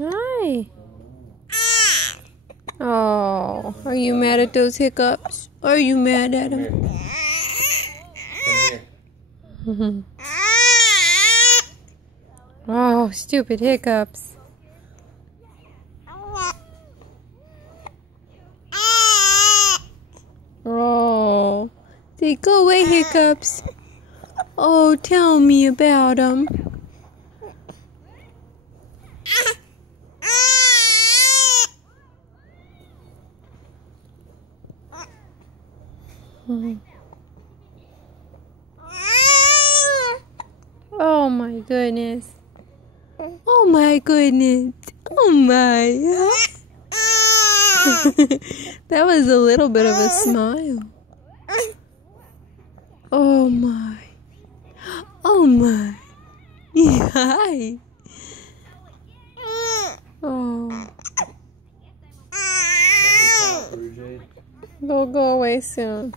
Hi. Oh, are you mad at those hiccups? Are you mad at them? Come here. Oh, stupid hiccups. Oh, they go away, hiccups. Oh, tell me about them. Oh my goodness. Oh my goodness. Oh my. That was a little bit of a smile. Oh my. Oh my. Hi. Oh. They'll go away soon.